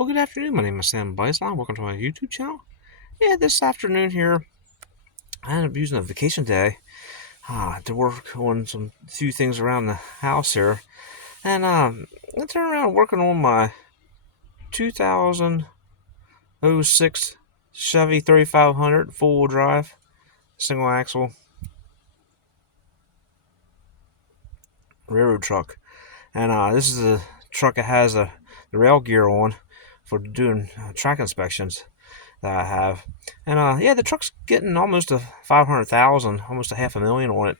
Well, good afternoon. My name is Sam Beisline. Welcome to my YouTube channel. Yeah, this afternoon here, I ended up using a vacation day to work on some few things around the house here. And I turned around working on my 2006 Chevy 3500 four-wheel drive, single axle railroad truck. And this is the truck that has the rail gear on for doing track inspections that I have. And yeah, the truck's getting almost a 500,000, almost a half a million on it.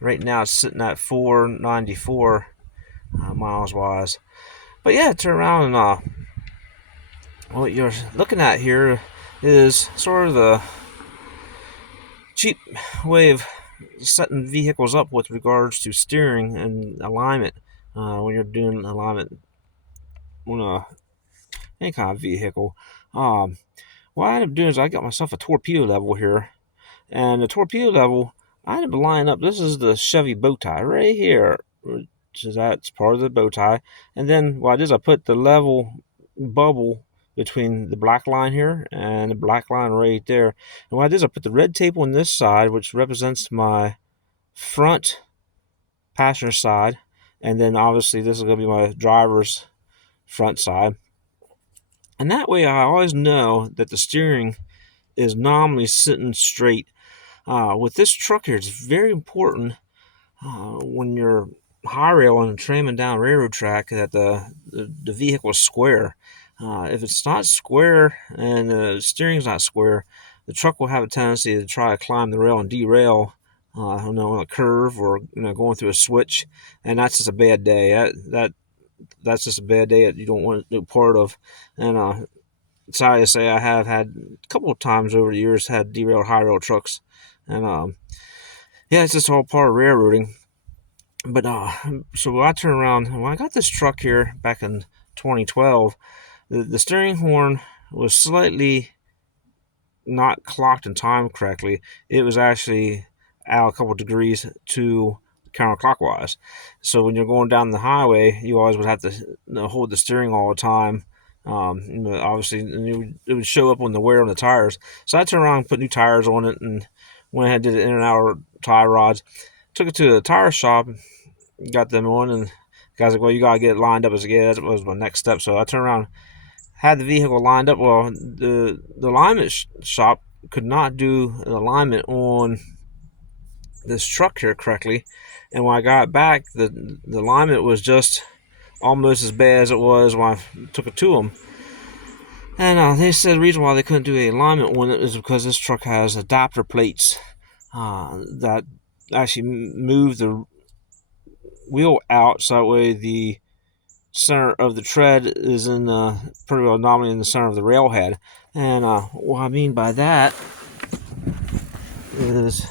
Right now it's sitting at 494 miles wise. But yeah, turn around and what you're looking at here is sort of the cheap way of setting vehicles up with regards to steering and alignment when you're doing alignment on any kind of vehicle. What I ended up doing is I got myself a torpedo level here. And the torpedo level, I ended up lining up. This is the Chevy bow tie right here, which is that's part of the bow tie. And then what I did is I put the level bubble between the black line here and the black line right there. And what I did is I put the red tape on this side, which represents my front passenger side. And then obviously this is going to be my driver's front side. And that way I always know that the steering is nominally sitting straight. With this truck here, it's very important when you're high railing and tramming down railroad track that the vehicle is square. If it's not square and the steering's not square, the truck will have a tendency to try to climb the rail and derail on a curve or going through a switch, and that's just a bad day. That's just a bad day that you don't want to be part of. And sorry to say, I have had a couple of times over the years had derailed high rail trucks, and yeah, it's just all part of railroading. But so I turn around when I got this truck here back in 2012. The steering horn was slightly not clocked and timed correctly. It was actually out a couple degrees to counterclockwise. So when you're going down the highway, you always would have to hold the steering all the time. Obviously, and it would show up on the wear on the tires. So I turned around and put new tires on it and went ahead and did it in and out tie rods. Took it to the tire shop, got them on, and the guy's like, well, you got to get it lined up. I was like, yeah, that was my next step. So I turned around, had the vehicle lined up. Well, the alignment shop could not do the alignment on this truck here correctly. And when I got back, the alignment was just almost as bad as it was when I took it to them. And they said the reason why they couldn't do the alignment on it is because this truck has adapter plates that actually move the wheel out, so that way the center of the tread is in pretty well nominally in the center of the railhead. And what I mean by that is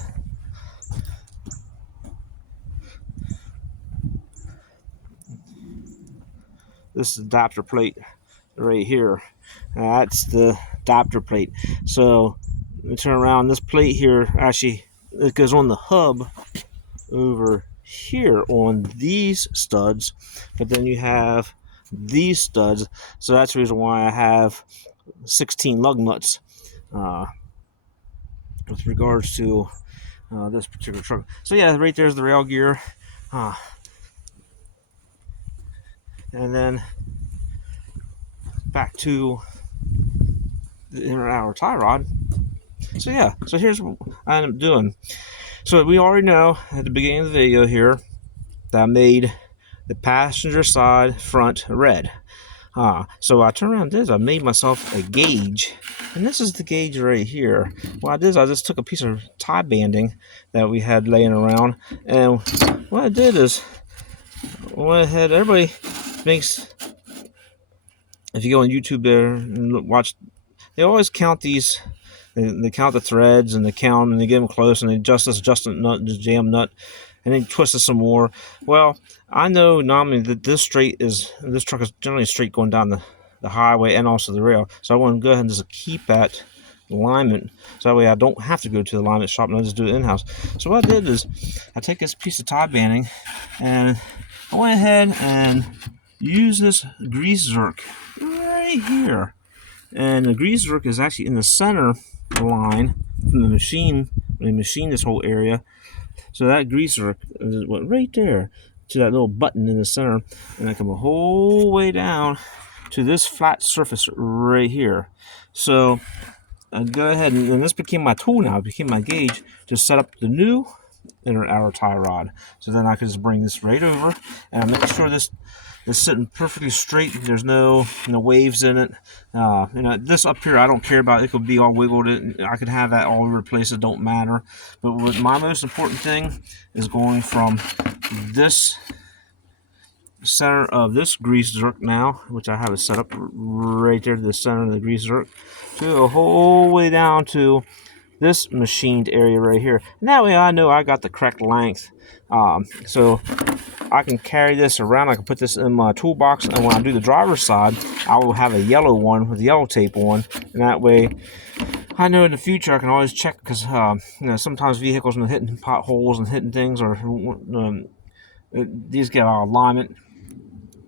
this adapter plate right here. That's the adapter plate. So let me turn around. This plate here actually it goes on the hub over here on these studs, but then you have these studs. So that's the reason why I have 16 lug nuts with regards to this particular truck. So yeah, right there's the rail gear. And then back to the inner outer tie rod. So yeah, so here's what I ended up doing. So we already know at the beginning of the video here that I made the passenger side front red. So I turned around and did is I made myself a gauge, and this is the gauge right here. What I did is I just took a piece of tie banding that we had laying around, and what I did is I went ahead. Everybody makes, if you go on YouTube there and watch, they always count these. They count the threads and they count them and they get them close and they adjust this adjustment nut, this jam nut, and then twist it some more. Well, I know nominally that this truck is generally straight going down the highway and also the rail. So I want to go ahead and just keep that alignment, so that way I don't have to go to the alignment shop and I just do it in-house. So what I did is I take this piece of tie banding and I went ahead and used this grease zerk right right here. And the grease zerk is actually in the center line from the machine. They machine this whole area. So that grease zerk went right there to that little button in the center. And I come the whole way down to this flat surface right here. So I'd go ahead and this became my tool now. It became my gauge to set up the new inner outer tie rod. So then I could just bring this right over and make sure this is sitting perfectly straight. There's no waves in it. This up here I don't care about. It could be all wiggled. I could have that all over the place. It don't matter. But what my most important thing is going from this center of this grease zerk now, which I have it set up right there to the center of the grease zerk, to the whole way down to this machined area right here. And that way I know I got the correct length. So I can carry this around. I can put this in my toolbox, and when I do the driver's side, I will have a yellow one with yellow tape on, and that way I know in the future I can always check, because sometimes vehicles are hitting potholes and hitting things, or these get out of alignment,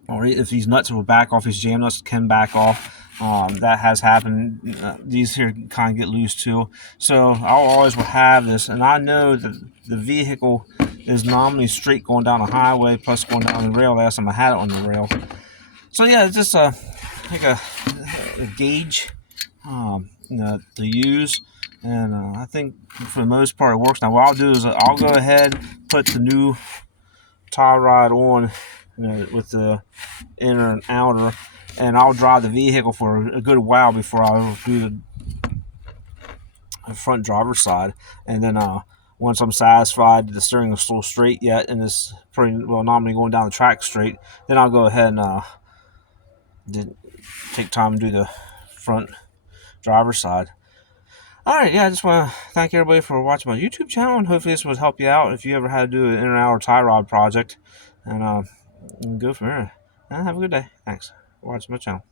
or if these nuts will back off, these jam nuts can back off. That has happened. These here kind of get loose too. So I'll always will have this, and I know that the vehicle is nominally straight going down the highway plus going down the rail. Last time I had it on the rail. So yeah, it's just like a gauge to use, and I think for the most part it works. Now what I'll do is I'll go ahead, put the new tie rod on with the inner and outer, and I'll drive the vehicle for a good while before I do the front driver's side. And then once I'm satisfied the steering is still straight yet, and it's pretty well nominally going down the track straight, then I'll go ahead and take time to do the front driver's side. Alright, yeah, I just want to thank everybody for watching my YouTube channel, and hopefully this would help you out if you ever had to do an inner outer tie rod project, and go from there. Have a good day. Thanks for watching my channel.